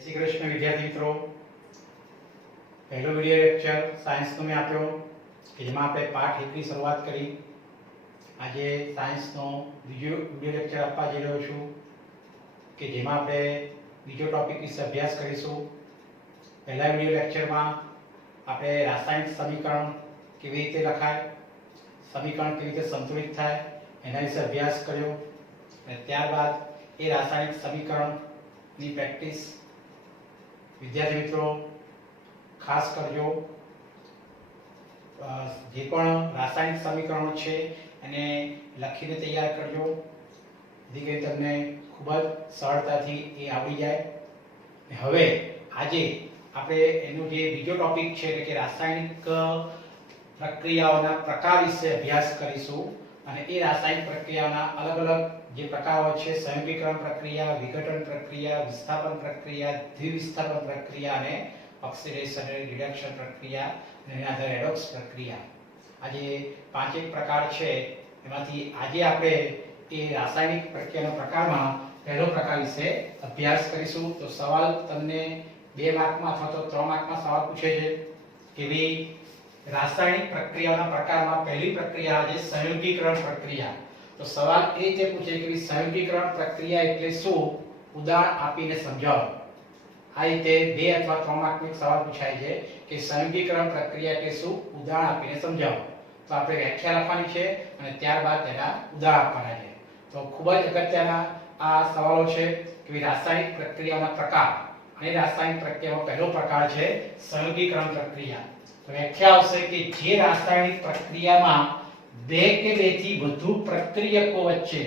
जय श्री कृष्ण विद्यार्थी मित्रों, पहलो विडियो लेक्चर साइंस नो मैं आप्यो कि जेमां आपणे पाठ 1 ની શરૂઆત કરી। આજે સાયન્સ નો બીજો વિડિયો લેક્ચર આપવા જઈ રહ્યો છું કે જેમાં આપણે બીજો ટોપિક વિશે અભ્યાસ કરીશું। પહેલા વિડિયો લેક્ચરમાં આપણે રાસાયણિક સમીકરણ કેવી રીતે લખાય, સમીકરણ કેવી રીતે સંતુલિત થાય એના વિશે અભ્યાસ કર્યો અને ત્યારબાદ એ રાસાયણિક સમીકરણની પ્રેક્ટિસ विद्यार्थी मित्रों खास करजो। जे पण रासायनिक समीकरणों छे एने लखीने तैयार करजो, जेथी करीने तमने खूब ज सरळताथी ए आवडी जाय। हवे आजे आपणे एनो जे बीजो टॉपिक छे એટલે કે रासायनिक प्रक्रियाओना प्रकार विશે अभ्यास करीशुं અને એ रासायनिक प्रक्रियाओना अलग-अलग जे प्रकारो छे संयुगीकरण प्रक्रिया, विघटन प्रक्रिया, विस्थापन प्रक्रिया, द्विविस्थापन प्रक्रिया અને ऑक्सीडेशन रिडक्शन प्रक्रिया અને એના આધારે રેડોક્સ प्रक्रिया। આજે પાંચ એક પ્રકાર છે, એમાંથી આજે આપણે એ રાસાયણિક પ્રક્રિયાના પ્રકારમાં પહેલો પ્રકાર વિશે અભ્યાસ કરીશું। તો સવાલ તમને 2 માર્કમાં અથવા તો 3 માર્કમાં સવાલ પૂછે છે કે ભાઈ રાસાયણિક પ્રક્રિયાના પ્રકારમાં પહેલી પ્રક્રિયા છે સંયુગીકરણ પ્રક્રિયા। तो सवाल ए जे पूछे कि संयुगीकरण प्रक्रिया એટલે શું, ઉદાહરણ આપીને સમજાવો। આ રીતે 2 અથવા 3 માર્કનો સવાલ પૂછાય છે કે સંયુગીકરણ પ્રક્રિયા એટલે શું, ઉદાહરણ આપીને સમજાવો। તો આપણે વ્યાખ્યા લખવાની છે અને ત્યારબાદ તેના ઉદાહરણ આપવાના છે। તો ખૂબ જ અગત્યના આ સવાલો છે કે રાસાયણિક પ્રક્રિયાના પ્રકાર અને રાસાયણિક પ્રક્રિયાનો પહેલો પ્રકાર છે સંયુગીકરણ પ્રક્રિયા। તો વ્યાખ્યા આવશે કે જે રાસાયણિક પ્રક્રિયામાં બે કે બેથી વધુ પ્રક્રિયકો વચ્ચે,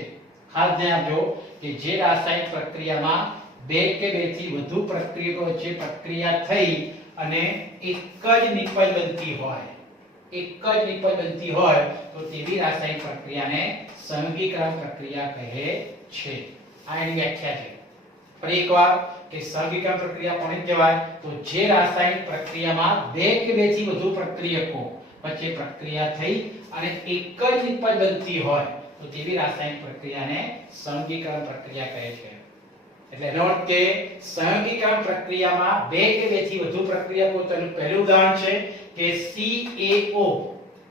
ખાસ ધ્યાન આપજો કે જે રાસાયણિક પ્રક્રિયામાં બે કે બેથી વધુ પ્રક્રિયકો વચ્ચે પ્રક્રિયા થઈ અને એક જ નિપજ બનતી હોય તો તેવી રાસાયણિક પ્રક્રિયાને સંયુગીકરણ પ્રક્રિયા કહે છે। આ એની વ્યાખ્યા છે। ફરી એકવાર કે સંયુગીકરણ પ્રક્રિયા કોને કહેવાય, તો જે રાસાયણિક પ્રક્રિયામાં બે કે બેથી વધુ પ્રક્રિયકો વચ્ચે પ્રક્રિયા થઈ અને એક જ નિપજ બનતી હોય તો તેવી રાસાયણિક પ્રક્રિયાને સંયુગીકરણ પ્રક્રિયા કહે છે। એટલે એનો અર્થ કે સંયુગીકરણ પ્રક્રિયામાં બે કે બેથી વધુ પ્રક્રિયકો, તેનું પહેલું ઉદાહરણ છે કે CaO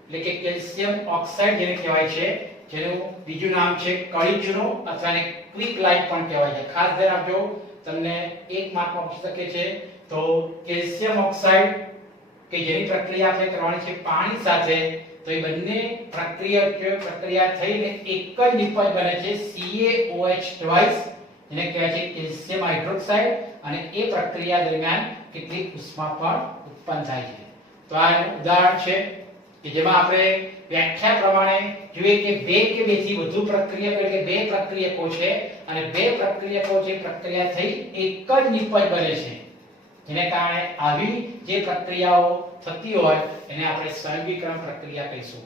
એટલે કે કેલ્શિયમ ઓક્સાઇડ જેને કહેવાય છે, જેનું બીજું નામ છે કળી ચૂનો અથવા એને ક્વિક લાઇમ પણ કહેવાય છે। ખાસ ધ્યાન આપજો, તમને 1 માર્કમાં પૂછી શકે છે। તો કેલ્શિયમ ઓક્સાઇડ કે જેની પ્રક્રિયા આપણે કરવાની છે પાણી સાથે, તો એ બંને પ્રક્રિયા થઈને એક જ નિપજ બને છે CaOH જેને કહેવાય છે કેલ્શિયમ હાઇડ્રોક્સાઇડ અને એ પ્રક્રિયા દરમિયાન કેટલીક ઉષ્મા પણ ઉત્પન્ન થાય છે। તો આ ઉદાહરણ છે કે જેમાં આપણે વ્યાખ્યા પ્રમાણે જોઈએ કે બે કે બેથી વધુ પ્રક્રિયકો એટલે કે બે પ્રક્રિયકો છે અને બે પ્રક્રિયકો જે પ્રક્રિયા થઈ એક જ નિપજ બને છે, જેને કારણે આવી જે પ્રક્રિયાઓ થતી હોય એને આપણે સંયુગીકરણ પ્રક્રિયા કહીશું।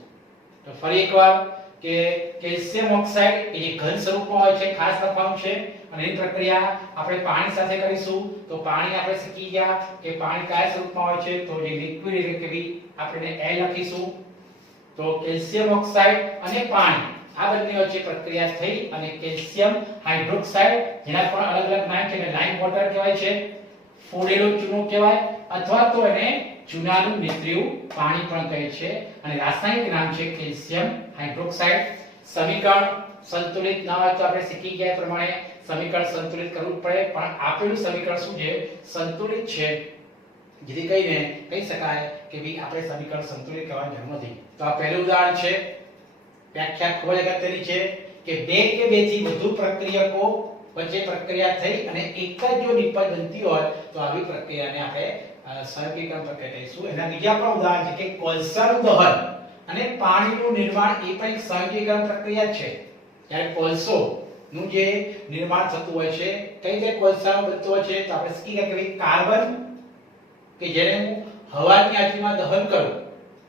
તો ફરી એકવાર કે કેલ્શિયમ ઓક્સાઇડ એ જે ઘન સ્વરૂપમાં હોય છે, ખાસ લખવાનું છે અને એની પ્રક્રિયા આપણે પાણી સાથે કરીશું। તો પાણી આપણે શીખી ગયા કે પાણી કયા સ્વરૂપમાં હોય છે, તો જે લિક્વિડ એટલે કે આપણે L લખીશું। તો કેલ્શિયમ ઓક્સાઇડ અને પાણી આ બંને વચ્ચે પ્રક્રિયા થઈ અને કેલ્શિયમ હાઇડ્રોક્સાઇડ, જેના પણ અલગ અલગ નામ છે, લાઇમ વોટર કહેવાય છે, ફોડેલો ચૂનો કહેવાય અથવા તો એને ચૂનાનું નિતર્યું પાણી પણ કહે છે અને રાસાયણિક નામ છે કેલ્શિયમ હાઇડ્રોક્સાઇડ। સમીકરણ સંતુલિત ન હોય તો આપણે શીખી ગયા એ પ્રમાણે સમીકરણ સંતુલિત કરવું પડે, પણ આપેલું સમીકરણ શું છે, સંતુલિત છે, જેથી કહીને કહી શકાય કે ભઈ આપણે સમીકરણ સંતુલિત કરવાની જરૂર નથી। તો આ પહેલું ઉદાહરણ છે। વ્યાખ્યા ખૂબ જ અગત્યની છે કે બે કે બેથી વધુ પ્રક્રિયકો વચ્ચે પ્રક્રિયા થઈ અને એક જ જો નિપજ બનતી હોય તો આવી પ્રક્રિયાને આપણે સંયુગીકરણ પ્રક્રિયા કહીશું। એના બીજા પણ ઉદાહરણ છે કે કોલસાનું દહન અને પાણીનું નિર્માણ એ પણ એક સંયુગીકરણ પ્રક્રિયા છે। જ્યારે કોલસોનું જે નિર્માણ થતું હોય છે, કઈ રીતે કોલસાનું બનતું હોય છે, તો આપણે શીખી ગયા કે કાર્બન કે જેને હું હવાની હાજરીમાં દહન કરું,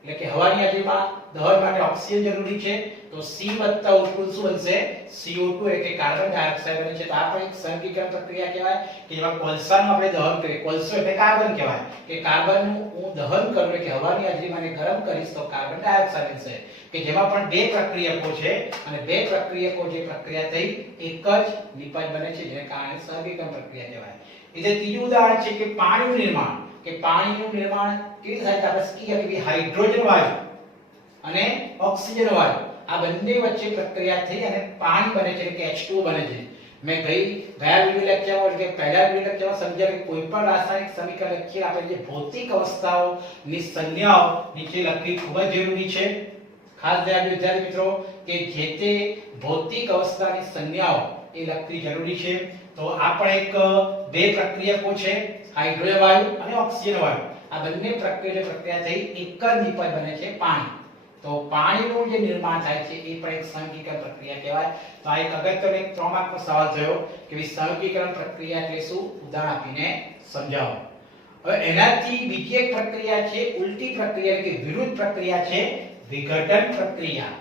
એટલે કે હવાની હાજરીમાં દહન માટે ઓક્સિજન જરૂરી છે, તો C વત્તા O2 શું બનશે, CO2 એટલે કે કાર્બન ડાયોક્સાઇડ બને છે। તો આ પણ એક સંયુગીકરણ પ્રક્રિયા કહેવાય કે જેમાં કોલસાનું આપણે દહન કરીએ, કોલસો એટલે કાર્બન કહેવાય કે કાર્બનનું હું દહન કરું એટલે કે હવાની હાજરીમાં એને ગરમ કરીશ તો કાર્બન ડાયોક્સાઇડ બનશે, કે જેમાં પણ બે પ્રક્રિયકો છે અને બે પ્રક્રિયકો જે પ્રક્રિયા થઈ એક જ નિપજ બને છે, જેને કારણે સંયુગીકરણ પ્રક્રિયા કહેવાય। इधर तीजું ઉદાહરણ છે કે પાણીનું નિર્માણ કે પાણીનું નિર્માણ કેવી રીતે થાય આપણે શીખી ગયા કે હાઇડ્રોજન વાયુ અને ઓક્સિજન વાયુ આ બંને વચ્ચે પ્રક્રિયા થઈ અને પાણી બને છે કે H2O બને છે મેં ગયા વિડિયો લેક્ચરમાં એટલે પહેલા વિડિયો લેક્ચરમાં સમજાવ્યું કે કોઈ પણ રાસાયણિક સમીકરણ લખીએ આપણે જે ભૌતિક અવસ્થાઓની સંજ્ઞાઓ નીચે લખવી ખૂબ જ જરૂરી છે ખાસ ધ્યાન રાખજો વિદ્યાર્થી મિત્રો કે જે તે ભૌતિક અવસ્થાની સંજ્ઞાઓ એ લખવી જરૂરી છે તો આ પણ એક બે પ્રક્રિયકો છે હાઇડ્રોજન વાયુ અને ઓક્સિજન વાયુ આ બંને પ્રક્રિયા થઈ એક જ નિપજ બને છે પાણી તો પાણીનું જે નિર્માણ થાય છે એ પણ એક સંયોગીકરણ પ્રક્રિયા કહેવાય તો આ એક અગત્યનો એક 3 માર્કનો સવાલ થયો કે સંયોગીકરણ પ્રક્રિયા એટલે શું ઉદાહરણ આપીને સમજાવો હવે એનાથી બીજી એક પ્રક્રિયા છે ઉલટી પ્રક્રિયા એટલે કે વિરુદ્ધ પ્રક્રિયા છે વિઘટન પ્રક્રિયા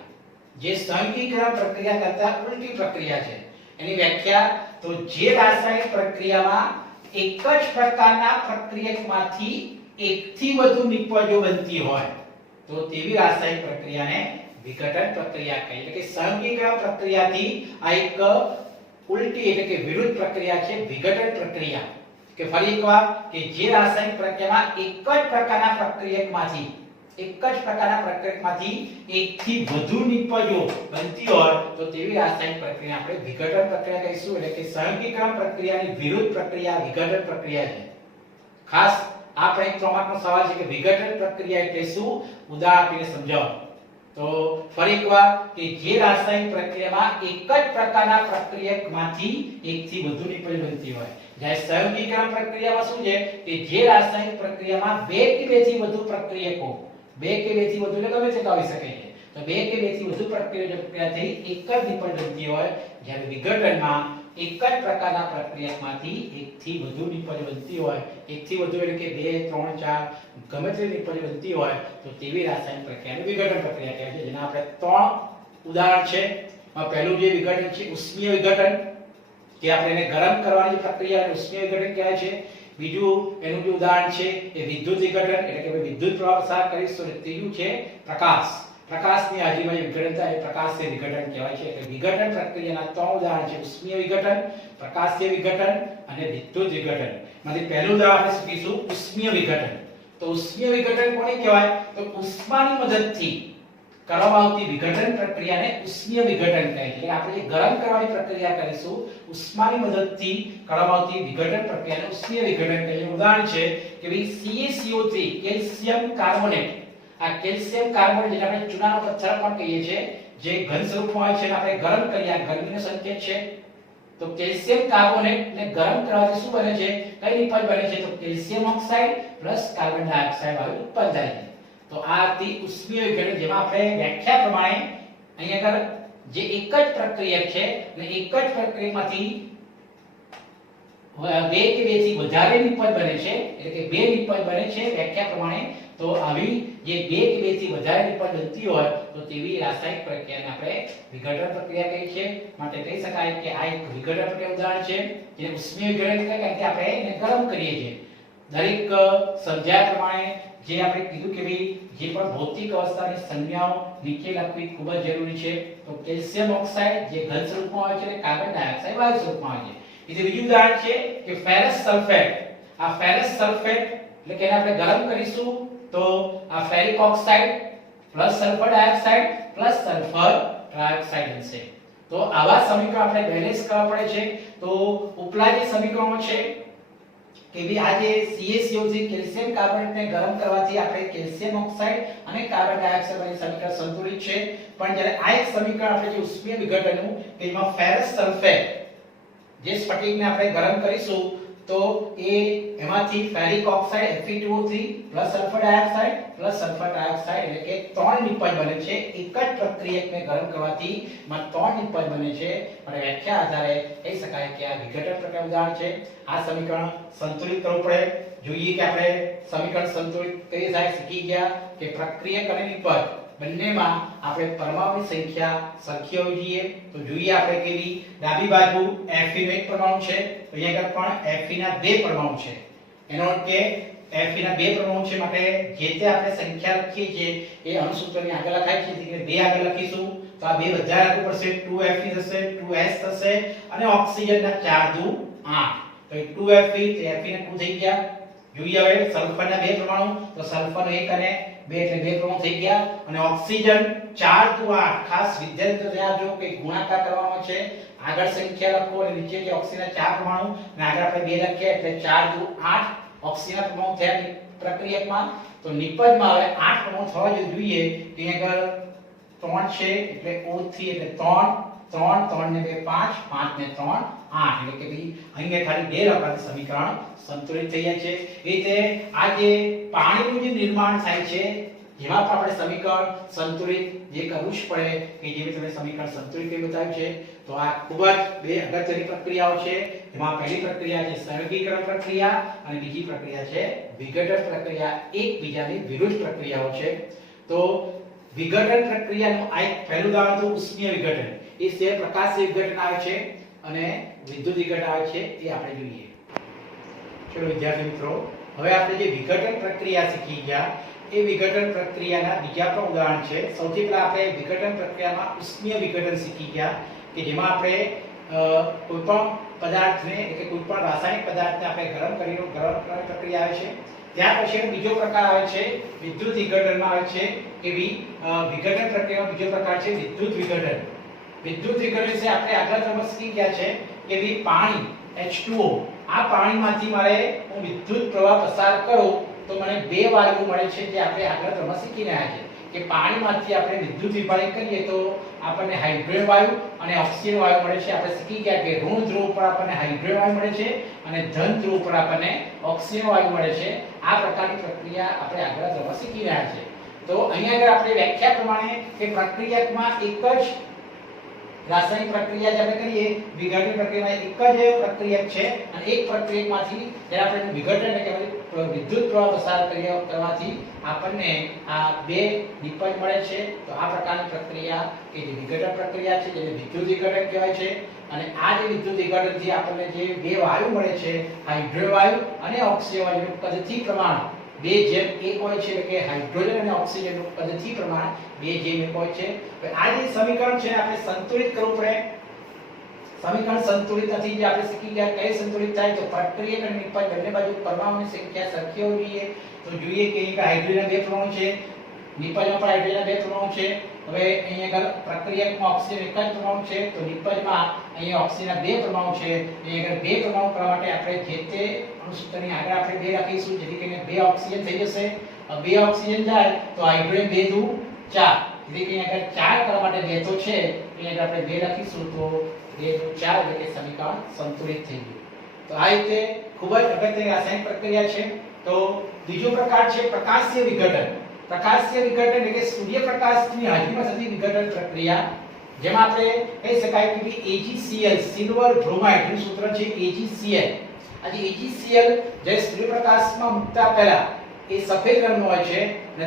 જે સંયોગીકરણ પ્રક્રિયા કરતા ઉલટી પ્રક્રિયા છે એની વ્યાખ્યા તો જે રાસાયણિક પ્રક્રિયામાં એક જ પ્રકારના પ્રક્રિયકમાંથી એકથી વધુ નિપજો બનતી હોય તો તેવી રાસાયણિક પ્રક્રિયાને વિઘટન પ્રક્રિયા કહીએ એટલે કે સંયોગીકરણ પ્રક્રિયાથી આ એક ઉલટી એટલે કે વિરુદ્ધ પ્રક્રિયા છે વિઘટન પ્રક્રિયા કે ફરી એકવાર કે જે રાસાયણિક પ્રક્રિયામાં એક જ પ્રકારના પ્રક્રિયકમાંથી એકથી વધુ નિપજો બનતી હોય તો તેવી રાસાયણિક પ્રક્રિયા આપણે વિઘટન પ્રક્રિયા કહીશું એટલે કે સંયોગીકરણ પ્રક્રિયાની વિરુદ્ધ પ્રક્રિયા વિઘટન પ્રક્રિયા છે ખાસ આ પણ એક 3 માર્કનો સવાલ છે કે વિઘટન પ્રક્રિયા એટલે શું ઉદાહરણ આપીને સમજાવો તો ફરી એકવાર કે જે રાસાયણિક પ્રક્રિયામાં એક જ પ્રકારના પ્રક્રિયકમાંથી એકથી વધુ નિપજ બનતી હોય જ્યારે સંયોગીકરણ પ્રક્રિયામાં શું છે કે જે રાસાયણિક પ્રક્રિયામાં બે કે બેથી વધુ પ્રક્રિયકો બે કે બેથી વધુ એટલે ગમે તે આવી શકે છે તો બે કે બેથી વધુ પ્રક્રિયાથી એક જ નિપજ બનતી હોય જ્યારે વિઘટનમાં એક જ પ્રકારના પ્રક્રિયકમાંથી એકથી વધુ નિપજ બનતી હોય એકથી વધુ એટલે કે 2 3 4 ગમે તે નિપજ બનતી હોય તો તેવી રાસાયણિક પ્રક્રિયાને વિઘટન પ્રક્રિયા કહેવાય છે જેના આપણે 3 ઉદાહરણ છે પહેલું જે વિઘટન છે ઉષ્મીય વિઘટન કે આપણે એને ગરમ કરવાની પ્રક્રિયા ઉષ્મીય વિઘટન કહેવાય છે બીજું એનું જે ઉદાહરણ છે એ વિદ્યુત વિઘટન એટલે કે વિદ્યુત પ્રવાહ પસાર કરીશું અને ત્રીજું છે પ્રકાશની હાજરીમાં વિઘટન થાય પ્રકાશીય વિઘટન કહેવાય છે એટલે વિઘટન પ્રક્રિયાના 3 ઉદાહરણ છે ઉષ્મીય વિઘટન પ્રકાશીય વિઘટન અને વિદ્યુત વિઘટન માંથી પહેલું ઉદાહરણ આપણે શીખીશું ઉષ્મીય વિઘટન તો ઉષ્મીય વિઘટન કોને કહેવાય તો ઉષ્માની મદદથી કરવામાં આવતી વિઘટન પ્રક્રિયાને ઉષ્મીય વિઘટન કહે છે આપણે જે ગરમ કરવાની પ્રક્રિયા કરીશું ઉષ્માની મદદથી કરવામાં આવતી વિઘટન પ્રક્રિયાને ઉષ્મીય વિઘટન કહે છે ઉદાહરણ છે કે CaCO3 કેલ્શિયમ કાર્બોનેટ આ કેલ્શિયમ કાર્બોનેટ જેને આપણે ચૂનાનો પથ્થર પણ કહીએ છીએ જે ઘન સ્વરૂપમાં હોય છે અને આપણે ગરમ કરીએ આ ગરમીનો સંકેત છે તો કેલ્શિયમ કાર્બોનેટ ને ગરમ કરવાથી શું બને છે કઈ નિપજ બને છે તો calcium oxide plus carbon dioxide વાયુ ઉત્પન્ન થાય છે તો આ હતી ઉષ્મીય વિઘટન જેમાં આપણે વ્યાખ્યા પ્રમાણે અહીંયા આગળ જે એક જ પ્રક્રિયક છે અને એક જ પ્રક્રિયકમાંથી બે કે બેથી વધારે નિપજ બને છે એટલે કે બે નિપજ બને છે વ્યાખ્યા પ્રમાણે તો આવી જે બે કે બેથી વધારે નિપજ બનતી હોય તો તેવી રાસાયણિક પ્રક્રિયાને આપણે વિઘટન પ્રક્રિયા કહીએ છીએ માટે કહી શકાય કે આ એક વિઘટન પ્રક્રિયા ઉદાહરણ છે જેને ઉષ્મીય વિઘટન કહેવાય કારણ કે આપણે એને ગરમ કરીએ છીએ દરેક સમજ્યા પ્રમાણે જે આપણે કીધું કે ભાઈ જે પણ ભૌતિક અવસ્થાની સંજ્ઞાઓ નીચે લખવી ખૂબ જ જરૂરી છે તો કેલ્શિયમ ઓક્સાઇડ જે ઘન સ્વરૂપમાં હોય છે અને કાર્બન ડાયોક્સાઇડ વાયુ સ્વરૂપમાં હોય છે બીજું ઉદાહરણ છે કે ફેરસ સલ્ફેટ આ ફેરસ સલ્ફેટ એટલે કે એને આપણે ગરમ કરીશું તો આ ferric oxide plus sulphur dioxide plus sulphur trioxide બનશે તો આવા સમીકરણ આપણે બેલેન્સ કરવા પડે છે તો ઉપલા જે સમીકરણો છે કે ભઈ આ જે CaCO3 કેલ્શિયમ કાર્બોનેટને ગરમ કરવાથી આપણે કેલ્શિયમ ઓક્સાઇડ અને કાર્બન ડાયોક્સાઇડ વાળું સમીકરણ સંતુલિત છે પણ જ્યારે આ એક સમીકરણ આપણે જે ઉષ્મીય વિઘટનનું તેમાં ફેરસ સલ્ફેટ જે સ્ફટિકને આપણે ગરમ કરીશું તો એ એમાંથી ferric oxide Fe2O3 plus sulphur dioxide plus sulphur trioxide એટલે કે 3 નિપજ બને છે એક જ પ્રક્રિયકને ગરમ કરવાથી માં 3 નિપજ બને છે અને વ્યાખ્યા આધારે કહી શકાય કે આ વિઘટન પ્રક્રિયા ઉદાહરણ છે આ સમીકરણ સંતુલિત કરવું પડે જોઈએ કે આપણે સમીકરણ સંતુલિત કઈ થાય શીખી ગયા કે પ્રક્રિયક અને નિપજ બંનેમાં આપણે પરમાણુની સંખ્યા સરખી હોવી જોઈએ તો જોઈએ આપણે કેવી ડાબી બાજુ Fe નો એક પરમાણુ છે તો અહીંયા પણ Fe ના બે પરમાણુ છે એનો અર્થ કે Fe ના બે પરમાણુ છે માટે જે તે આપણે સંખ્યા લખીએ છીએ એ અણુસૂત્રની આગળ લખાય છે એટલે બે આગળ લખીશું તો આ બે બધા રાખવું પડશે 2Fe થશે 2S થશે અને ઓક્સિજનના 4 દુ 8 તો એ 2Fe તો Fe ને 2 થઈ ગયા. જોઈએ હવે સલ્ફરના બે પરમાણુ તો સલ્ફરનો 1 અને 2 એટલે બે પરમાણુ થઈ ગયા અને ઓક્સિજન 4 to 8 ખાસ વિદ્યાર્થીઓ ધ્યાન આપજો કે ગુણાકાર કરવાનો છે. આગળ સંખ્યા લખો અને નીચે જે ઓક્સિજનના 4 પરમાણુ અને આગળ આપણે 2 લખીએ એટલે 4 to 8 ઓક્સિજનના પરમાણુ થયા પ્રક્રિયકમાં. તો નિપજમાં હવે 8 પરમાણુ થવા જોઈએ. તો અહીં આગળ 3 છે એટલે O3 એટલે 3 3 ને 2 5 5 ને 3 8 એટલે કે ભાઈ અહીંયા ખાલી બે લખવાથી સમીકરણ સંતુલિત થઈ જાય છે. એ રીતે આ જે પાણીનું જે નિર્માણ થાય છે જેમાં પણ આપણે સમીકરણ સંતુલિત જે કરવું જ પડે કે જેવી તમે સમીકરણ સંતુલિત કેવી બતાવ્યું છે. તો આ ખૂબ જ બે અગત્યની પ્રક્રિયાઓ છે. એમાં પહેલી પ્રક્રિયા છે સંયોગીકરણ પ્રક્રિયા અને બીજી પ્રક્રિયા છે વિઘટન પ્રક્રિયા. એકબીજાની વિરુદ્ધ પ્રક્રિયાઓ છે. તો વિઘટન પ્રક્રિયાનું આ એક પહેલું ઉદાહરણ તો ઉષ્મીય વિઘટન. એ છે પ્રકાશીય વિઘટન આવે છે અને વિદ્યુત વિઘટન આવે છે. એ આપણે જોઈએ. ચલો વિદ્યાર્થી મિત્રો, હવે આપણે જે વિઘટન પ્રક્રિયા શીખી ગયા એ વિઘટન પ્રક્રિયાના બીજા પણ ઉદાહરણ છે. સૌથી પહેલા આપણે વિઘટન પ્રક્રિયામાં ઉષ્મીય વિઘટન શીખી ગયા કે જેમાં આપણે કોઈ પણ પદાર્થને એટલે કે કોઈ પણ રાસાયણિક પદાર્થને આપણે ગરમ કરવાની પ્રક્રિયા આવે છે. ત્યાર પછી બીજો પ્રકાર આવે છે વિદ્યુત વિઘટનમાં આવે છે કે વિઘટન પ્રક્રિયાનો બીજો પ્રકાર છે વિદ્યુત વિઘટન. વિદ્યુત વિઘટન છે આપણે આગળ તમે શીખી ગયા છે કે પાણી H2O આ પાણીમાંથી મારે હું વિદ્યુત પ્રવાહ પસાર કરું તો મને બે વાયુ મળે છે જે આપણે આગળ તમે શીખી રહ્યા છે કે પાણીમાંથી આપણે વિદ્યુત વિભાજન કરીએ તો આપણને હાઇડ્રોજન વાયુ અને ઓક્સિજન વાયુ મળે છે. આપણે શીખી ગયા કે ઋણ ધ્રુવ પર આપણને હાઇડ્રોજન વાયુ મળે છે અને ધન ધ્રુવ પર આપણને ઓક્સિજન વાયુ મળે છે. આ પ્રકારની પ્રક્રિયા આપણે આગળ તમે શીખી રહ્યા છે. તો અહીંયા આગળ આપણે વ્યાખ્યા પ્રમાણે કે પ્રક્રિયકમાં એક જ રાસાયણિક પ્રક્રિયા જે આપણે કરીએ વિઘટન પ્રક્રિયામાં એક જ પ્રક્રિયક છે અને એક પ્રક્રિયકમાંથી જ્યારે આપણે વિઘટન એટલે કે વિદ્યુત પ્રવાહ પસાર કરવાથી આપણને આ બે નિપજ મળે છે. તો આ પ્રકારની પ્રક્રિયા કે જે વિઘટન પ્રક્રિયા છે જેને વિદ્યુત વિઘટન કહેવાય છે. અને આ જે વિદ્યુત વિઘટનથી આપણને જે બે વાયુ મળે છે હાઇડ્રોજન વાયુ અને ઓક્સિજન વાયુનું પદ્ધતિ પ્રમાણ 2:1 હોય છે એટલે કે હાઇડ્રોજન અને ઓક્સિજનનું પદ્ધતિ પ્રમાણ 2:1 હોય છે. હવે આ જે સમીકરણ છે આપણે સંતુલિત કરવું પડે. સમીકરણ સંતુલિત નથી જે આપણે શીખી ગયા કઈ સંતુલિત થાય તો પ્રક્રિયક અને નિપજ બંને બાજુ પરમાણુની સંખ્યા સરખી હોવી જોઈએ. તો જોઈએ કે અહીં હાઇડ્રોજનના બે પરમાણુ છે, નિપજમાં પણ હાઇડ્રોજનના બે પરમાણુ છે. હવે અહીંયા આગળ પ્રક્રિયકમાં ઓક્સિજન એક જ પરમાણુ છે તો નિપજમાં અહીંયા ઓક્સિજનના બે પરમાણુ છે. અહીંયા આગળ બે પરમાણુ કરવા માટે આપણે જે તે અણુસૂત્રની આગળ આપણે બે રાખીશું જેથી કરીને બે ઓક્સિજન થઈ જશે. બે ઓક્સિજન જાય તો હાઇડ્રોજન 2 દુ 4 એટલે કે આગળ 4 કરવા માટે બે તો છે એટલે આપણે બે લખીશું તો 2 દુ 4 એટલે કે સમીકરણ સંતુલિત થઈ ગયું. તો આ રીતે ખૂબ જ અગત્યની રાસાયણિક પ્રક્રિયા છે. તો બીજો પ્રકાર છે પ્રકાશીય વિઘટન. પ્રકાશીય વિઘટન એટલે કે સૂર્યપ્રકાશની હાજરીમાં થતી વિઘટન પ્રક્રિયા જેમાં આપણે કહી શકાય કે AgCl સિલ્વર બ્રોમાઇડ નું સૂત્ર છે AgCl. આ જે AgCl જે સૂર્યપ્રકાશમાં મૂકતા પહેલા એ સફેદ રંગનો હોય છે અને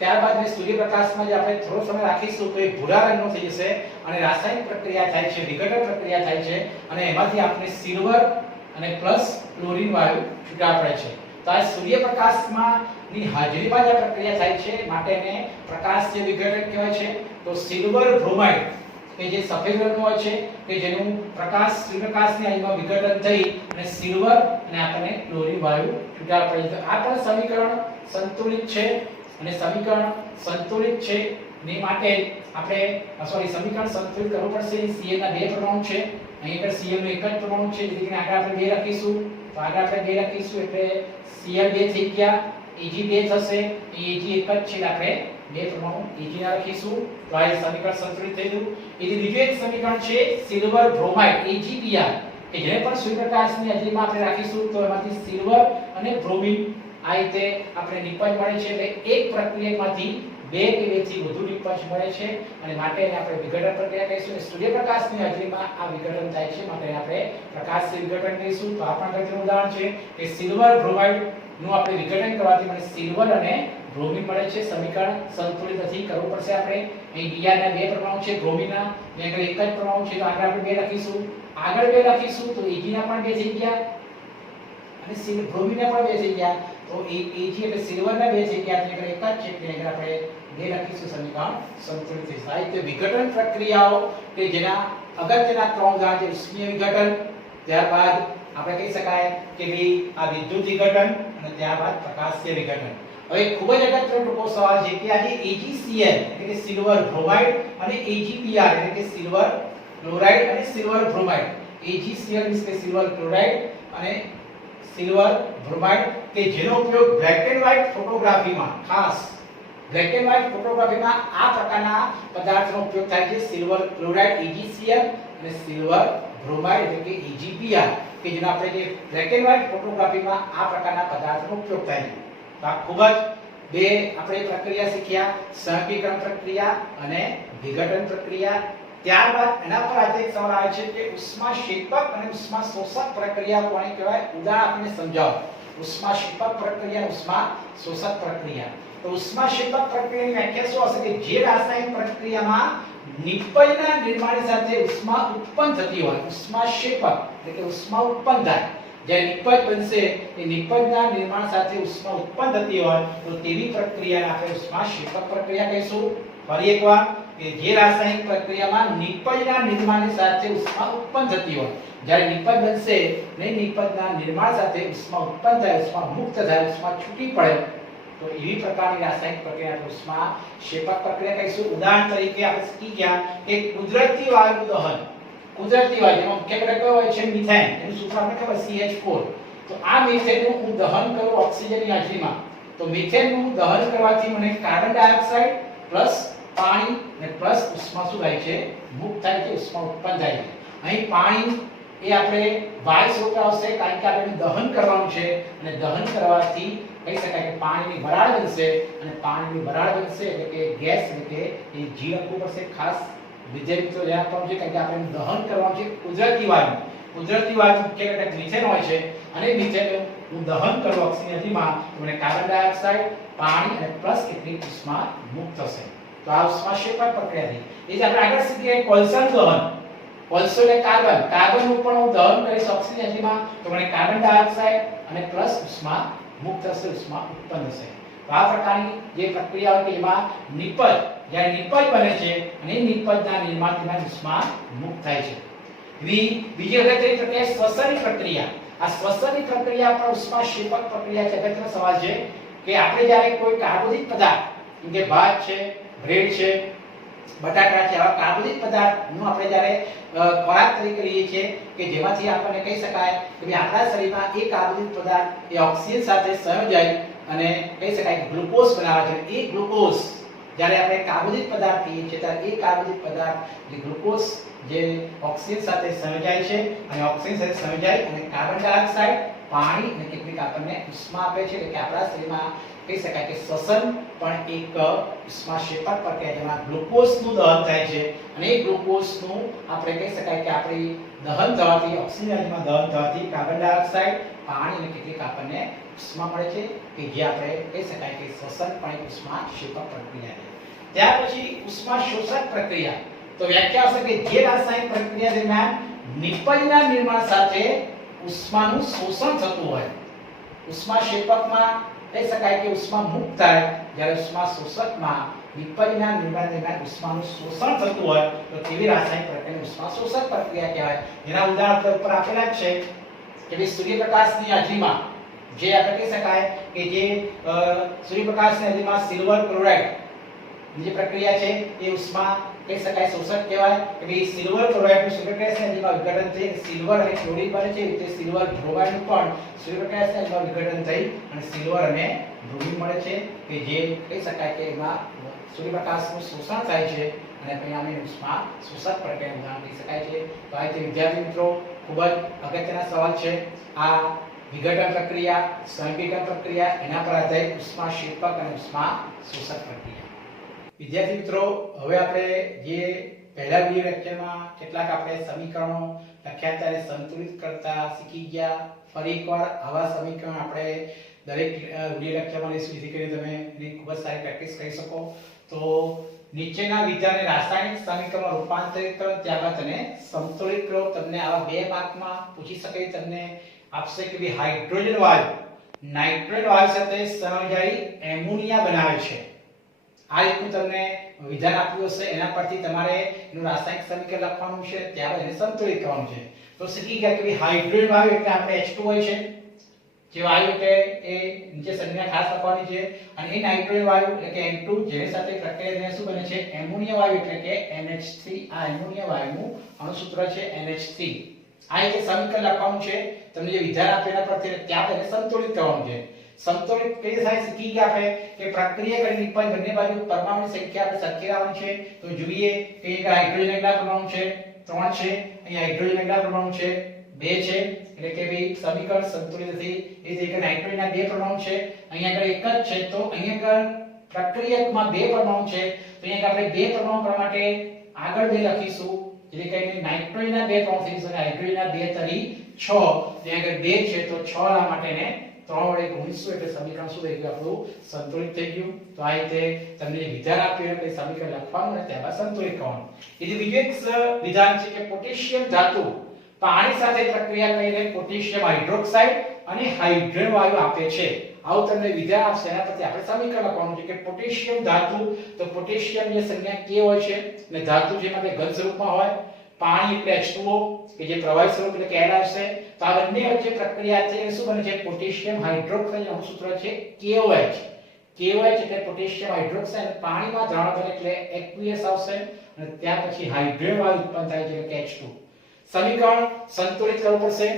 ત્યારબાદ સૂર્યપ્રકાશમાં જે આપણે થોડો સમય રાખીશું તો એ ભૂરા રંગનો થઈ જશે અને રાસાયણિક પ્રક્રિયા થાય છે વિઘટન પ્રક્રિયા થાય છે અને એમાંથી આપણે સિલ્વર અને પ્લસ ક્લોરીન વાયુ છૂટા પડે છે. તો આ સૂર્યપ્રકાશમાં ની હાજરીમાં જે પ્રક્રિયા થાય છે માટે એને પ્રકાશીય વિઘટન કહેવાય છે. તો સિલ્વર બ્રોમાઇડ કે જે સફેદ રંગનું હોય છે કે જેનું સૂર્યપ્રકાશની હાજરીમાં વિઘટન થઈ અને સિલ્વર અને આપણને ક્લોરીન વાયુ છૂટા પડે છે. આ પણ સમીકરણ સંતુલિત છે અને સમીકરણ સંતુલિત છે ને માટે આપણે સમીકરણ સંતુલિત કરવું પડશે. Cl ના બે પરમાણુ છે, અહીં આગળ Cl નું એક જ પરમાણુ છે જેથી આગળ આપણે બે લખીશું તો આગળ આપણે બે લખીશું એટલે Cl 2 થઈ ગયા, Ag 2 થશે. Ag એક જ છે એટલે આપણે બે પરમાણુ Ag ના લખીશું તો આ સમીકરણ સંતુલિત થઈ ગયું. એથી બીજું એક સમીકરણ છે સિલ્વર બ્રોમાઇડ AgBr કે જેને પણ સૂર્યપ્રકાશની હાજરીમાં આપણે રાખીશું તો એમાંથી સિલ્વર અને બ્રોમિન આ રીતે આપણે નિપજ મળે છે. એટલે એક પ્રક્રિયકમાંથી બે કે બેથી વધુ નિપજ મળે છે અને માટે એને આપણે વિઘટન પ્રક્રિયા કહીશું. અને સૂર્યપ્રકાશની હાજરીમાં આ વિઘટન થાય છે માટે આપણે પ્રકાશીય વિઘટન કહીશું. તો આ પણ અગત્યનું ઉદાહરણ છે કે સિલ્વર બ્રોમાઇડ નું આપણે વિઘટન કરવાથી મને સિલ્વર અને બ્રોમિન મળે છે. સમીકરણ સંતુલિત નથી કરવું પડશે આપણે. અહીં Br ના બે પરમાણુ છે, બ્રોમિનના એક જ પરમાણુ છે તો આગળ આપણે બે લખીશું. આગળ બે લખીશું તો Ag ના પણ બે થઈ ગયા અને બ્રોમિન ના પણ બે થઈ ગયા. તો Ag એટલે સિલ્વર ના બે થઈ ગયા એટલે એક જ છે એટલે આપણે બે લખીશું સમીકરણ સંતુલિત થઈ જાય. તો વિઘટન પ્રક્રિયાઓ કે જેના અગત્યના ત્રણ ઉદાહરણ છે ઉષ્મીય વિઘટન, ત્યારબાદ આપણે કહી શકાય કે ભઈ આ વિદ્યુત વિઘટન અને ત્યારબાદ પ્રકાશીય વિઘટન. હવે ખૂબ જ અગત્યનો ટૂંકો સવાલ છે કે આજે AgCl એટલે કે સિલ્વર બ્રોમાઇડ અને AgPr એટલે કે સિલ્વર ક્લોરાઇડ અને સિલ્વર બ્રોમાઇડ. AgCl મીન્સ કે સિલ્વર ક્લોરાઇડ અને સિલ્વર બ્રોમાઇડ કે જેનો ઉપયોગ બ્લેક એન્ડ વ્હાઇટ ફોટોગ્રાફીમાં ખાસ બ્લેક એન્ડ વ્હાઇટ ફોટોગ્રાફીમાં આ પ્રકારના પદાર્થનો ઉપયોગ થાય છે. સિલ્વર ક્લોરાઇડ AgCl અને સિલ્વર બ્રોમાઇડ એટલે કે AgPr કે જેનો આપણે જે બ્લેક એન્ડ વ્હાઇટ ફોટોગ્રાફીમાં આ પ્રકારના પદાર્થનો ઉપયોગ થાય છે. તો આ ખૂબ જ બે આપણે પ્રક્રિયા શીખ્યા, સહગીકરણ પ્રક્રિયા અને વિઘટન પ્રક્રિયા. ત્યારબાદ એના પર આજે એક સવાલ આવે છે કે ઉષ્માક્ષેપક અને ઉષ્માશોષક પ્રક્રિયા કોને કહેવાય? ઉદાહરણ આપીને સમજાવો. ઉષ્માક્ષેપક પ્રક્રિયા અને ઉષ્માશોષક પ્રક્રિયા. તો ઉષ્માક્ષેપક પ્રક્રિયાની વ્યાખ્યા શું હશે કે જે રાસાયણિક પ્રક્રિયામાં નિપજના નિર્માણ સાથે ઉષ્મા ઉત્પન્ન થતી હોય, ઉષ્માક્ષેપક એટલે કે ઉષ્મા ઉત્પન્ન થાય. જે નિપજ બનશે એ નિપજના નિર્માણ સાથે ઉષ્મા ઉત્પન્ન થતી હોય તો તેવી પ્રક્રિયાને આપણે ઉષ્માક્ષેપક પ્રક્રિયા કહીશું. ફરી એકવાર કે જે રાસાયણિક પ્રક્રિયામાં નિપજના નિર્માણની સાથે ઉષ્મા ઉત્પન્ન થતી હોય, જ્યારે નિપજ બનશે ને નિપજના નિર્માણ સાથે ઉષ્મા ઉત્પન્ન થાય, ઉષ્મા મુક્ત થાય, ઉષ્મા છૂટી પડે તો એવી પ્રકારની રાસાયણિક પ્રક્રિયાને ઉષ્માક્ષેપક પ્રક્રિયા કહીશું. ઉદાહરણ તરીકે આપણે શીખી ગયા કે કુદરતી વાયુ દહન. કુદરતી વાયુ જેમાં મુખ્ય ઘટક હોય છે મિથેન, એનું સૂત્ર આપણે ખબર CH4. તો આ મિથેનનું હું દહન કરું ઓક્સિજનની હાજરીમાં, તો મિથેનનું દહન કરવાથી મને કાર્બન ડાયોક્સાઇડ પ્લસ પાણી અને પ્લસ ઉષ્મા શું થાય છે? મુક્ત થાય છે, ઉષ્મા ઉત્પન્ન થાય છે. અહીં પાણી એ આપણે વાયુ સ્વરૂપે આવશે કારણ કે આપણે દહન કરવાનું છે અને દહન કરવાથી કહી શકાય કે પાણીની વરાળ બનશે અને પાણીની વરાળ બનશે એટલે કે ગેસ એટલે કે એ જી લખવું પડશે ખાસ. વિદ્યાર્થીઓ ધ્યાન આપવાનું છે કારણ કે આપણે દહન કરવાનું છે કુદરતી વાયુ. કુદરતી વાયુ મુખ્ય ઘટક મિથેન હોય છે અને મિથેન હું દહન કરું ઓક્સિજનમાં તો મને કાર્બન ડાયોક્સાઇડ, પાણી અને પ્લસ કેટલીક ઉષ્મા મુક્ત થશે. તો આ ઉષ્માક્ષેપક પ્રક્રિયા થઈ. એ જ આપણે આગળ શીખીએ કોલસાનું દહન. કોલસો એટલે કાર્બન, કાર્બનનું પણ હું દહન કરીશ ઓક્સિજનમાં તો મને કાર્બન ડાયોક્સાઇડ અને પ્લસ ઉષ્મા મુક્ત થશે, ઉષ્મા ઉત્પન્ન થશે. તો આ પ્રકારની જે પ્રક્રિયા હોય કે એમાં નિપજ, જ્યારે નિપજ બને છે અને નિપજના નિર્માણથી ઉષ્મા મુક્ત થાય છે. બીજી અગત્યની પ્રક્રિયા શ્વસનની પ્રક્રિયા. આ શ્વસનની પ્રક્રિયા પણ ઉષ્માક્ષેપક પ્રક્રિયા છે. અગત્યનો સવાલ છે કે આપણે જ્યારે કોઈ કાર્બોદિત પદાર્થ જેમ કે ભાત છે, બ્રેડ છે, બટાટા છે, આવા કાર્બોદિત પદાર્થનું આપણે જ્યારે ખોરાક તરીકે લઈએ છીએ કે જેમાંથી આપણને કહી શકાય કે આપણા શરીરમાં એ કાર્બોદિત પદાર્થ એ ઓક્સિજન સાથે સંયોજાઈ અને કહી શકાય કે ગ્લુકોઝ બનાવે છે. એ ગ્લુકોઝ જ્યારે આપણે કાર્બોદિત પદાર્થ કહીએ છીએ ત્યારે એ કાર્બોદિત પદાર્થ જે ગ્લુકોઝ જે ઓક્સિજન સાથે સંયોજાય છે અને ઓક્સિજન સાથે સંયોજાય અને કાર્બન ડાયોક્સાઇડ, પાણી અને કેટલીક આપણને ઉષ્મા આપે છે. એટલે કે આપણા શરીરમાં કહી શકાય કે શ્વસન પણ એક ઉષ્માક્ષેપક પ્રક્રિયા જેમાં ગ્લુકોઝનું દહન થાય છે અને એ ગ્લુકોઝનું આપણે કહી શકાય કે આપણી દહન થવાથી ઓક્સિજનમાં દહન થવાથી કાર્બન ડાયોક્સાઇડ, પાણી અને કેટલીક આપણને ઉષ્મા મળે છે કે જે આપણે કહી શકાય કે શ્વસન પણ એક ઉષ્માક્ષેપક પ્રક્રિયા છે. ત્યાર પછી ઉષ્માશોષક પ્રક્રિયા. તો વ્યાખ્યા હશે કે જે રાસાયણિક પ્રક્રિયા દરમિયાન નિપજના નિર્માણ સાથે ઉષ્માનું શોષણ થતું હોય. ઉષ્માક્ષેપકમાં કહી શકાય કે ઉષ્મા મુક્ત થાય, જ્યારે ઉષ્માશોષકમાં નિપજના નિર્માણ દરમિયાન ઉષ્માનું શોષણ થતું હોય તો તેવી રાસાયણિક પ્રક્રિયાને ઉષ્માશોષક પ્રક્રિયા કહેવાય. જેના ઉદાહરણ ઉપર આપેલા છે કે સૂર્યપ્રકાશની હાજરીમાં જે આપણે કહી શકાય કે જે સૂર્યપ્રકાશની હાજરીમાં સિલ્વર ક્લોરાઇડ જે પ્રક્રિયા છે એ ઉષ્મા કહી શકાય શોષક કહેવાય. કે ભાઈ સિલ્વર ક્લોરાઇડનું સૂર્યપ્રકાશની હાજરીમાં વિઘટન થઈ સિલ્વર અને ક્લોરીન બને છે. તે સિલ્વર બ્રોમાઇડનું પણ સૂર્યપ્રકાશની હાજરીમાં વિઘટન થઈ અને સિલ્વર અને બ્રોમિન મળે છે કે જે કહી શકાય કે એમાં સૂર્યપ્રકાશનું શોષણ થાય છે અને પરિણામે ઉષ્મા શોષક પ્રક્રિયાનું ઉદાહરણ કહી શકાય છે. તો આ રીતે વિદ્યાર્થી મિત્રો ખૂબ જ અગત્યના સવાલ છે. આ વિઘટન પ્રક્રિયા, સહગીકરણ પ્રક્રિયા એના પર આધારિત ઉષ્માક્ષેપક અને ઉષ્માશોષક પ્રક્રિયા. વિદ્યાર્થી મિત્રો હવે આપણે જે પહેલા વિડિયો લેક્ચરમાં કેટલાક આપણે સમીકરણો લખ્યા ત્યારે સંતુલિત કરતા શીખી ગયા. ફરી એકવાર આવા સમીકરણ આપણે દરેક વિડિયો લેક્ચરમાં લઈશું જેથી કરીને તમે એની ખૂબ જ સારી પ્રેક્ટિસ કરી શકો. તો નીચેના વિધાનને રાસાયણિક સમીકરણમાં રૂપાંતરિત કરો, ત્યારબાદ તેને સંતુલિત કરો. તમને આવા 2 માર્કમાં પૂછી શકે. તમને આપશે કે ભાઈ હાઇડ્રોજન વાયુ નાઇટ્રોજન વાયુ સાથે સંયોજાઈ એમોનિયા બનાવે છે. આ રીતનું તમને વિધાન આપ્યું હશે, એના પરથી તમારે એનું રાસાયણિક સમીકરણ લખવાનું છે, ત્યારબાદ એને સંતુલિત કરવાનું છે. તો શીખી ગયા કે હાઇડ્રોજન વાયુ એટલે આપણે H2 હોય છે, જે વાયુ એટલે એ નીચે સંજ્ઞા ખાસ લખવાની છે, અને એ નાઇટ્રોજન વાયુ એટલે કે N2 જેની સાથે પ્રક્રિયા શું બને છે એમોનિયા વાયુ એટલે કે NH3. આ એમોનિયા વાયુનું અણુસૂત્ર છે NH3. આ રીતે સમીકરણ લખવાનું છે. તમને જે વિધાન આપેલા પરથી ત્યાં તેને સંતુલિત કરવાનું છે. સંતુલિત કઈ થાય શીખી ગયા આપણે કે પ્રક્રિયા કરી નિપજ બંને બાજુ પરમાણુની સંખ્યા આપણે સરખી રાખવાની છે. તો જોઈએ કે એક હાઇડ્રોજન કેટલા પરમાણુ છે 3 છે, અહીંયા હાઇડ્રોજન કેટલા પરમાણુ છે 2 છે, એટલે કે ભાઈ સમીકરણ સંતુલિત નથી. એ જ રીતે નાઇટ્રોજનના 2 પરમાણુ છે, અહીંયા આગળ એક જ છે, તો અહીંયા આગળ પ્રક્રિયકમાં 2 પરમાણુ છે, તો અહીંયા આપણે 2 પરમાણુ કરવા માટે આગળ 2 લખીશું, એટલે કે નાઇટ્રોજનના 2 પરમાણુ થઈ જશે, હાઇડ્રોજનના 2 તરી 6, ત્યાં આગળ 2 છે તો 6 લા માટે ને 3 વડે ગુણીશું એટલે સમીકરણ શું થઈ ગયું આપણું સંતુલિત થઈ ગયું. તો આ રીતે તમને જે વિધાન આપ્યું એટલે સમીકરણ લખવાનું અને તેમાં સંતુલિત કરવાનું. એટલે બીજું એક વિધાન છે કે પોટેશિયમ ધાતુ પાણી સાથે પ્રક્રિયા કરીને પોટેશિયમ હાઇડ્રોક્સાઇડ અને હાઇડ્રોજન વાયુ આપે છે. આવું તમને વિધાન આપશે, એના પરથી આપણે સમીકરણ લખવાનું છે કે પોટેશિયમ ધાતુ, તો પોટેશિયમ ની સંજ્ઞા K હોય છે અને ધાતુ જે માટે ઘન સ્વરૂપમાં હોય, પાણી એટલે H2O કે જે પ્રવાહી સ્વરૂપ એટલે કે L આવશે. તો આ બંને વચ્ચે પ્રક્રિયા થઈ શું બને છે પોટેશિયમ હાઇડ્રોક્સાઇડ નું સૂત્ર છે KOH. KOH એટલે પોટેશિયમ હાઇડ્રોક્સાઇડ, પાણીમાં દ્રાવણ બને એટલે aqueous આવશે, અને ત્યાર પછી હાઇડ્રોજન વાયુ ઉત્પન્ન થાય છે એટલે H2. સમીકરણ સંતુલિત કરવું પડશે.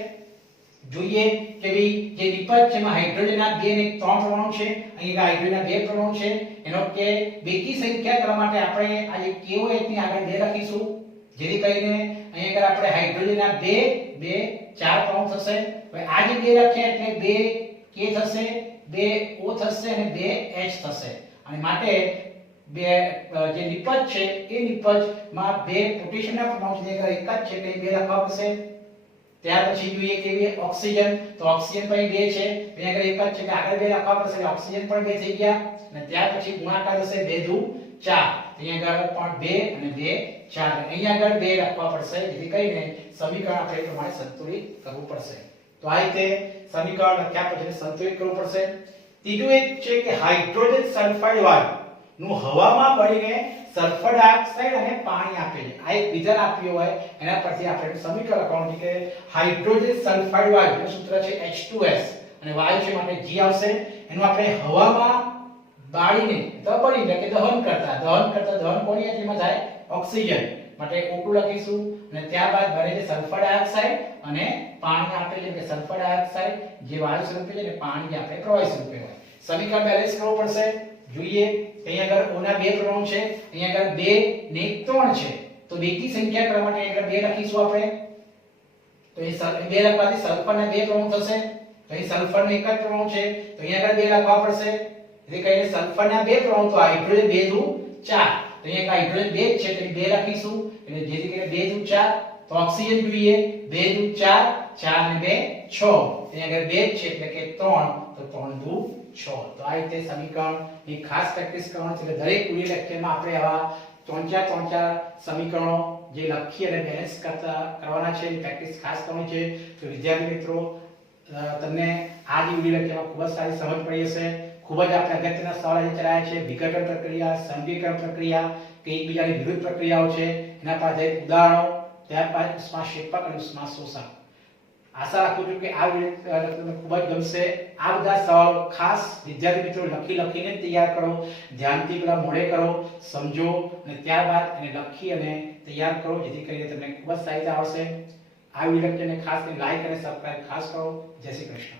જોઈએ કે ભાઈ જે નિપજ છે એમાં હાઇડ્રોજનના 2 ને 3 પરમાણુ છે, અહીંયા હાઇડ્રોજનના 2 પરમાણુ છે, એનો કે બેકી સંખ્યા કરવા માટે આપણે આ જે KOH ની આગળ 2 લખીશું, જેથી કરીને અહીંયા આગળ આપણે હાઇડ્રોજનના 2 2 4 પરમાણુ થશે. હવે આ જે 2 લખ્યા એટલે 2 K થશે, 2 O થશે અને 2 H થશે, અને માટે જે નિપજ છે એ નિપજમાં 2 પોટેશિયમના પરમાણુ છે, એક જ છે એટલે 2 લખવા પડશે. ત્યાર પછી જોઈએ કે ઓક્સિજન, તો ઓક્સિજન પણ 2 છે, અહીંયા આગળ એક જ છે કે આગળ 2 લખવા પડશે, ઓક્સિજન પણ 2 થઈ ગયા, અને ત્યાર પછી ગુણાકાર થશે 2 દુ 4, અહીંયા આગળ પણ 2 અને 2 4, અહીંયા આગળ 2 લખવા પડશે, જેથી કરીને સમીકરણ આપણે પ્રમાણે સંતુલિત કરવું પડશે. તો આ રીતે સમીકરણ લખ્યા પછી સંતુલિત કરવું પડશે. ત્રીજું એક છે કે હાઇડ્રોજન સલ્ફાઇડ વાયુ નું હવામાં ભળીને સલ્ફર ડાયોક્સાઇડ અને પાણી આપે છે. આ એક વિધાન આપ્યું હોય એના પરથી આપણે સમીકરણ લખવાનું છે કે હાઇડ્રોજન સલ્ફાઇડ વાયુ નું સૂત્ર છે H2S, અને વાયુ છે માટે G આવશે. એનું આપણે હવામાં બાળીને બળીને કે દહન કરતા કોની હાજરીમાં થાય ઓક્સિજન માટે O2 લખીશું, અને ત્યારબાદ બને છે સલ્ફર ડાયોક્સાઇડ અને પાણી આપે છે કે સલ્ફર ડાયોક્સાઇડ જે વાયુ સ્વરૂપે છે અને પાણી આપણે પ્રવાહી સ્વરૂપે હોય. સમીકરણ બેલેન્સ કરવું પડશે. જોઈએ અહીંયા આગળ O ના 2 પરમાણુ છે, અહીંયા આગળ 2 ને 3 છે, તો બેકી સંખ્યા કરવા માટે અહીંયા 2 લખીશું આપણે, તો એ 2 લખવાથી સલ્ફરના 2 પરમાણુ થશે, તો અહીં સલ્ફરનો એક જ પરમાણુ છે, તો અહીંયા આગળ 2 લખવા પડશે, એટલે કહીને સલ્ફરના 2 પરમાણુ, તો હાઇડ્રોજન 2 દુ 4, તો અહીંયા હાઇડ્રોજન 2 છે તો 2 લખીશું, એટલે જેથી કરીને 2 દુ 4, તો ઓક્સિજન જોઈએ 2 દુ 4, 4 ને 2 6, અહીંયા આગળ 2 છે એટલે કે 3, તો 3 દુ 6. તો આ રીતે સમીકરણની ખાસ પ્રેક્ટિસ કરવાની છે. એટલે દરેક વિડિયો લેક્ચરમાં આપણે આવા 3-4 સમીકરણો જે લખી અને બેલેન્સ કરવાના છે, એની પ્રેક્ટિસ ખાસ કરવાની છે. તો વિદ્યાર્થી મિત્રો તમને આ જે વિડિયો લેક્ચરમાં ખૂબ જ સારી સમજ પડી હશે. ખૂબ જ આપણે અગત્યના સવાલ અહીં ચલાયા છે, વિઘટન પ્રક્રિયા, સંઘીકરણ પ્રક્રિયા કે એકબીજાની વિરુદ્ધ પ્રક્રિયાઓ છે, એના પર આધારિત ઉદાહરણો, ત્યારબાદ ઉષ્માક્ષેપક અને ઉષ્માશોષક. આશા રાખું છું કે આ વિડિયો તમને ખૂબ જ ગમશે. આ બધા સવાલો ખાસ વિદ્યાર્થી મિત્રો લખીને તૈયાર કરો, ધ્યાનથી પેલા મોઢે કરો, સમજો, અને ત્યારબાદ એને લખી અને તૈયાર કરો, જેથી કરીને તમને ખૂબ જ સારી રીતે આવશે. આ વિડિયો લેક્ચરને ખાસ કરીને લાઈક અને સબસ્ક્રાઇબ ખાસ કરો. જય શ્રી કૃષ્ણ.